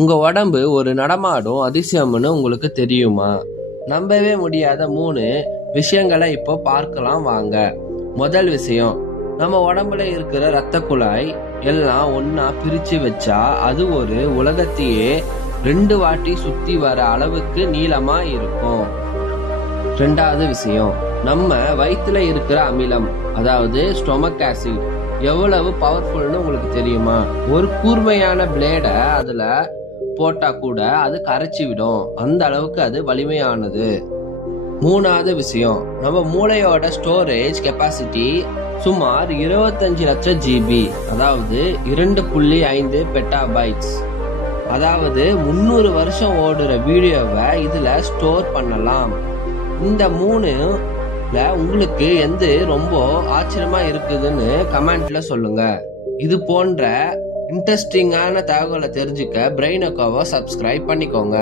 உங்க உடம்பு ஒரு நடமாடும் அதிசயம்னு உங்களுக்கு தெரியுமா? நம்பவே முடியாத 3 விஷயங்களை இப்போ பார்க்கலாம் வாங்க. முதல் விஷயம், நம்ம உடம்புல இருக்கிற ரத்த குழாய் எல்லாம் ஒன்னா பிரிச்சு வச்சா அது ஒரு உலகத்தையே 2 வாட்டி சுத்தி வர அளவுக்கு நீளமா இருக்கும். ரெண்டாவது விஷயம், நம்ம வயிற்றுல இருக்கிற அமிலம், அதாவது ஸ்டொமக் ஆசிட் எவ்வளவு பவர்ஃபுல்னு உங்களுக்கு தெரியுமா? ஒரு கூர்மையான பிளேடை அதுல போட்டா கூட அது கரைச்சி விடும், அந்த அளவுக்கு அது வலிமையானது. மூணாவது விஷயம், நம்ம மூளையோட ஸ்டோரேஜ் கெப்பாசிட்டி சுமார் 25 லட்சம் ஜிபி, அதாவது 2.5 பெட்டாபைட்ஸ். அதாவது 300 வருஷம் ஓடுற வீடியோவை இதுல ஸ்டோர் பண்ணலாம். இந்த 3ல உங்களுக்கு எந்த ரொம்ப ஆச்சரியமா இருக்குதுன்னு கமெண்ட்ல சொல்லுங்க. இது போன்ற இன்ட்ரெஸ்டிங்கான தகவலை தெரிஞ்சுக்க பிரெயின் எக்கோவை சப்ஸ்கிரைப் பண்ணிக்கோங்க.